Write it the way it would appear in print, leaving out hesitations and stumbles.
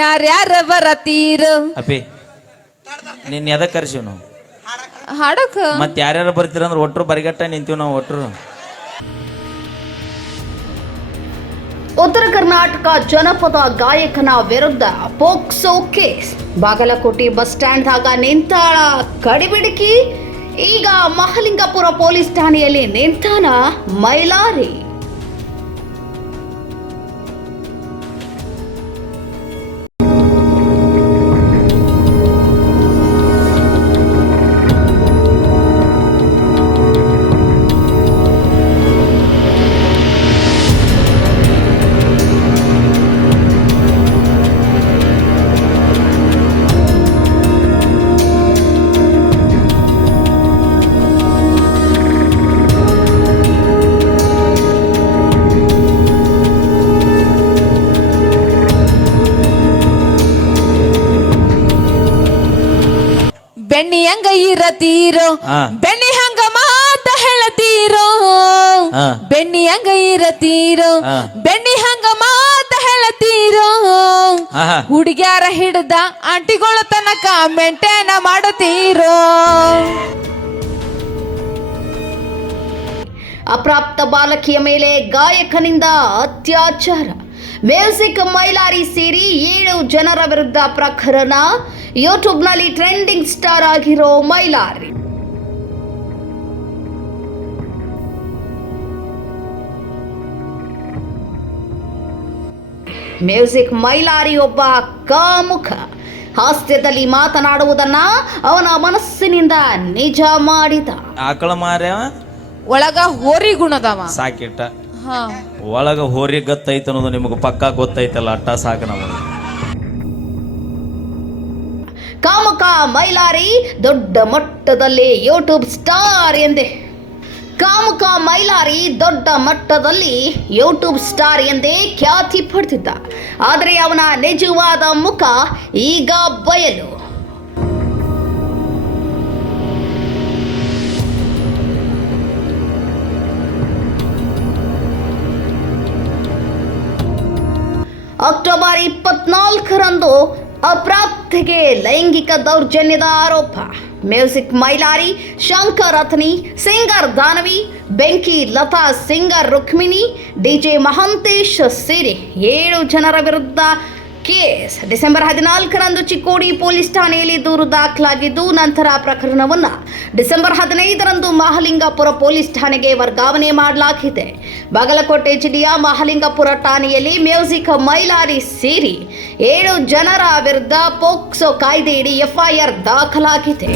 ಯಾರ್ಯಾರ ಬರತೀರು ಅಪ್ಪಿ ನಿನ್ ಎದಕ್ ಕರ್ಸಿವ್ ನಾವು ಹಾಡಕ ಮತ್ ಯಾರ್ಯಾರು ಬರ್ತೀರ ಅಂದ್ರೆ ಒಟ್ರು ಬರಿಗಟ್ಟ ನಿಂತೀವಿ ನಾವು ಒಟ್ರು. ಉತ್ತರ ಕರ್ನಾಟಕ ಜನಪದ ಗಾಯಕನ ವಿರುದ್ಧ POCSO case. Bagalkote bus stand ದಾಗ ನಿಂತಾಳ ಕಡಿಬಿಡಿಕಿ. ಈಗ ಮಹಲಿಂಗಪುರ ಪೊಲೀಸ್ ಠಾಣೆಯಲ್ಲಿ ನಿಂತಾನ ಮೈಲಾರಿ. ಬೆಣ್ಣಿ ಹಂಗ ಇರತೀರೋ ಬೆಣ್ಣಿ ಹಂಗ ಮಾತ ಹೇಳತೀರೋ ಬೆಣ್ಣಿ ಹಂಗ ಇರತೀರೋ ಬೆಣ್ಣಿ ಹಂಗ ಮಾತ ಹೇಳತೀರೋ ಹುಡುಗ್ಯಾರ ಹಿಡ್ದ ಆಂಟಿಗಳ ತನಕ ಮೆಂಟೇನ ಮಾಡತೀರೋ. ಅಪ್ರಾಪ್ತ ಬಾಲಕಿಯ ಮೇಲೆ ಗಾಯಕನಿಂದ ಅತ್ಯಾಚಾರ. ಮ್ಯೂಸಿಕ್ ಮೈಲಾರಿ ಸೇರಿ 7 ಜನರ ವಿರುದ್ಧ ಪ್ರಕರಣ. ಯೂಟ್ಯೂಬ್ನಲ್ಲಿ ಟ್ರೆಂಡಿಂಗ್ ಸ್ಟಾರ್ ಆಗಿರೋ ಮೈಲಾರಿ. ಮ್ಯೂಸಿಕ್ ಮೈಲಾರಿ ಒಬ್ಬ ಕಾಮುಕ. ಹಾಸ್ಯದಲ್ಲಿ ಮಾತನಾಡುವುದನ್ನ ಅವನ ಮನಸ್ಸಿನಿಂದ ನಿಜ ಮಾಡಿದ. ಆಕಳ ಮಾರ್ಯ ಒಳಗ ಹೋರಿ ಗುಣದವ ಸಾಕಿಟ್ಟ. ಒಳಗ ಹೋರಿ ಗೊತ್ತೈತ ಅನ್ನೋದು ನಿಮಗ ಪಕ್ಕಾ ಗೊತ್ತೈತಲ್ಲ, ಅಟ್ಟ ಸಾಕು ನಮಗೆ. ಕಾಮುಕ ಮೈಲಾರಿ ದೊಡ್ಡ ಮಟ್ಟದಲ್ಲಿ ಯೂಟ್ಯೂಬ್ ಸ್ಟಾರ್ ಎಂದೇ. ಕಾಮುಕ ಮೈಲಾರಿ ದೊಡ್ಡ ಮಟ್ಟದಲ್ಲಿ ಯೂಟ್ಯೂಬ್ ಸ್ಟಾರ್ ಎಂದೇ ಖ್ಯಾತಿ ಪಡೆದಿದ್ದ. ಆದರೆ ಅವನ ನಿಜವಾದ ಮುಖ ಈಗ ಬಯಲು. ಅಕ್ಟೋಬರ್ 24ರಂದು ಅಪ್ರಾಪ್ತೆಗೆ ಲೈಂಗಿಕ ದೌರ್ಜನ್ಯದ ಆರೋಪ. ಮ್ಯೂಸಿಕ್ ಮೈಲಾರಿ, ಶಂಕರ್ ಅತ್ನಿ, ಸಿಂಗರ್ ದಾನವಿ, ಬೆಂಕಿ ಲತಾ, ಸಿಂಗರ್ ರುಕ್ಮಿಣಿ, ಡಿಜೆ ಮಹಂತೇಶ್ ಸೇರಿ 7 ಜನರ ವಿರುದ್ಧ ಕೇಸ್. ಡಿಸೆಂಬರ್ 14ರಂದು ಚಿಕ್ಕೋಡಿ ಪೊಲೀಸ್ ಠಾಣೆಯಲ್ಲಿ ದೂರು ದಾಖಲಾಗಿದ್ದು, ನಂತರ ಪ್ರಕರಣವನ್ನು ಡಿಸೆಂಬರ್ 15ರಂದು ಮಹಲಿಂಗಪುರ ಪೊಲೀಸ್ ಠಾಣೆಗೆ ವರ್ಗಾವಣೆ ಮಾಡಲಾಗಿದೆ. ಬಾಗಲಕೋಟೆ ಜಿಲ್ಲೆಯ ಮಹಲಿಂಗಪುರ ಠಾಣೆಯಲ್ಲಿ ಮ್ಯೂಸಿಕ್ ಮೈಲಾರಿ ಸೇರಿ 7 ಜನರ ವಿರುದ್ಧ ಪೋಕ್ಸೋ ಕಾಯ್ದೆಯಡಿ ಎಫ್ಐಆರ್ ದಾಖಲಾಗಿದೆ.